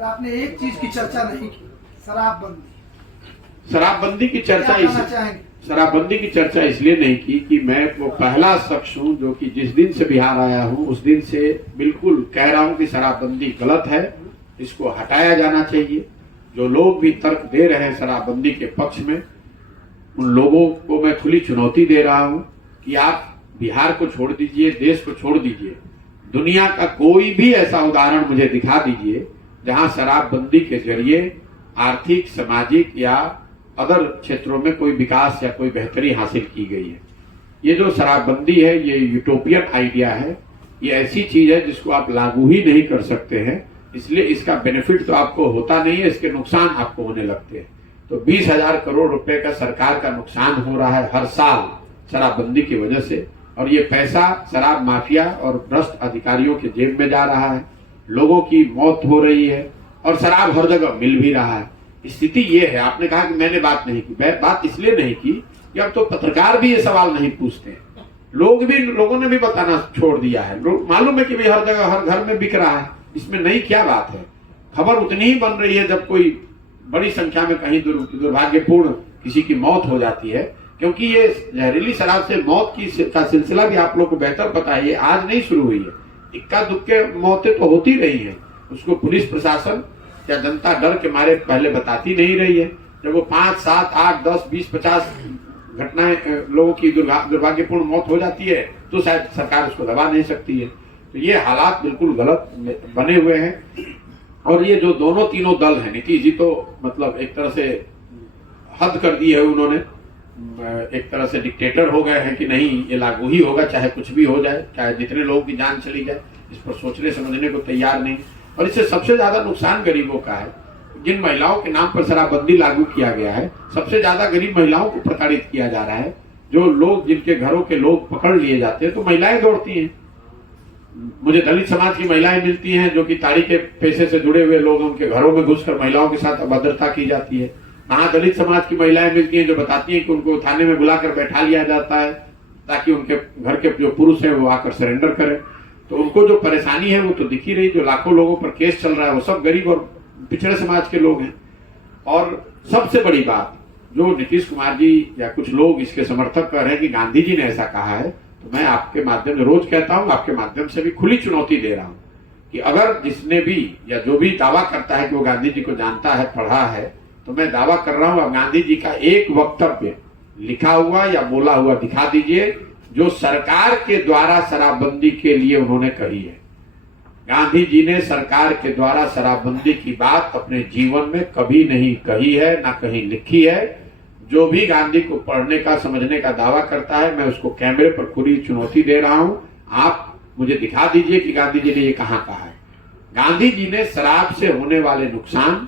Sir आपने एक चीज की चर्चा नहीं की, शराबबंदी। शराबबंदी की चर्चा शराबबंदी की चर्चा इसलिए नहीं की कि मैं वो पहला शख्स हूं जो कि जिस दिन से बिहार आया हूं उस दिन से बिल्कुल कह रहा हूं कि शराबबंदी गलत है, इसको हटाया जाना चाहिए। जो लोग भी तर्क दे रहे हैं शराबबंदी के पक्ष में, उन लोगों को मैं खुली चुनौती दे रहा हूं कि आप बिहार को छोड़ दीजिए, देश को छोड़ दीजिए, दुनिया का कोई भी ऐसा उदाहरण मुझे दिखा दीजिए जहां शराबबंदी के जरिए आर्थिक, सामाजिक या अदर क्षेत्रों में कोई विकास या कोई बेहतरी हासिल की गई है। ये जो शराबबंदी है ये यूटोपियन आइडिया है, ये ऐसी चीज है जिसको आप लागू ही नहीं कर सकते हैं, इसलिए इसका बेनिफिट तो आपको होता नहीं है, इसके नुकसान आपको होने लगते हैं। तो 20,000 करोड़ रुपए का सरकार का नुकसान हो रहा है हर साल शराबबंदी की वजह से, और ये पैसा शराब माफिया और भ्रष्ट अधिकारियों के जेब में जा रहा है, लोगों की मौत हो रही है और शराब हर जगह मिल भी रहा है। स्थिति ये है। आपने कहा कि मैंने बात नहीं की, बात इसलिए नहीं की कि अब तो पत्रकार भी ये सवाल नहीं पूछते हैं, लोगों ने भी बताना छोड़ दिया है। मालूम है कि भाई हर जगह हर घर में बिक रहा है, इसमें नई क्या बात है। खबर उतनी ही बन रही है जब कोई बड़ी संख्या में कहीं दुर्भाग्यपूर्ण किसी की मौत हो जाती है, क्योंकि ये जहरीली शराब से मौत का सिलसिला भी आप लोग को बेहतर पता है, ये आज नहीं शुरू हुई है। इक्का दुक्के मौतें तो होती रही हैं, उसको पुलिस प्रशासन या जनता डर के मारे पहले बताती नहीं रही है। जब वो 5, 7, 8, 10, 20, 50 घटनाएं लोगों की दुर्भाग्यपूर्ण मौत हो जाती है तो शायद सरकार उसको दबा नहीं सकती है। तो ये हालात बिल्कुल गलत बने हुए हैं। और ये जो दोनों तीनों दल हैं, नीतीश जी तो मतलब एक तरह से हद कर दी है उन्होंने, एक तरह से डिक्टेटर हो गए हैं कि नहीं ये लागू ही होगा चाहे कुछ भी हो जाए, चाहे जितने लोगों की जान चली जाए, इस पर सोचने समझने को तैयार नहीं। और इससे सबसे ज्यादा नुकसान गरीबों का है। जिन महिलाओं के नाम पर शराबबंदी लागू किया गया है, सबसे ज्यादा गरीब महिलाओं को प्रताड़ित किया जा रहा है। जो लोग जिनके घरों के लोग पकड़ लिए जाते हैं तो महिलाएं दौड़ती हैं। मुझे दलित समाज की महिलाएं मिलती हैं जो कि ताड़ी के पेशे से जुड़े हुए लोग, उनके घरों में घुसकर महिलाओं के साथ अभद्रता की जाती है। महादलित समाज की महिलाएं मिलती हैं जो बताती हैं कि उनको थाने में बुलाकर बैठा लिया जाता है ताकि उनके घर के जो पुरुष हैं वो आकर सरेंडर करें। तो उनको जो परेशानी है वो तो दिख ही रही। जो लाखों लोगों पर केस चल रहा है वो सब गरीब और पिछड़े समाज के लोग हैं। और सबसे बड़ी बात, जो नीतीश कुमार जी या कुछ लोग इसके समर्थक कर रहे हैं कि गांधी जी ने ऐसा कहा है, तो मैं आपके माध्यम से रोज कहता हूं, आपके माध्यम से भी खुली चुनौती दे रहा हूं कि अगर जिसने भी या जो भी दावा करता है कि वो गांधी जी को जानता है, पढ़ा है, तो मैं दावा कर रहा हूं गांधी जी का एक वक्तव्य लिखा हुआ या बोला हुआ दिखा दीजिए जो सरकार के द्वारा शराबबंदी के लिए उन्होंने कही है। गांधी जी ने सरकार के द्वारा शराबबंदी की बात अपने जीवन में कभी नहीं कही है, ना कहीं लिखी है। जो भी गांधी को पढ़ने का समझने का दावा करता है, मैं उसको कैमरे पर खुली चुनौती दे रहा हूं। आप मुझे दिखा दीजिए कि गांधी जी ने ये कहां कहा है। गांधी जी ने शराब से होने वाले नुकसान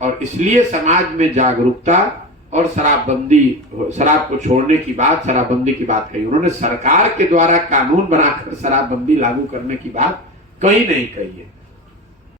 और इसलिए समाज में जागरूकता और शराब को छोड़ने की बात, शराबबंदी की बात कही। उन्होंने सरकार के द्वारा कानून बनाकर शराबबंदी लागू करने की बात कहीं नहीं कही है।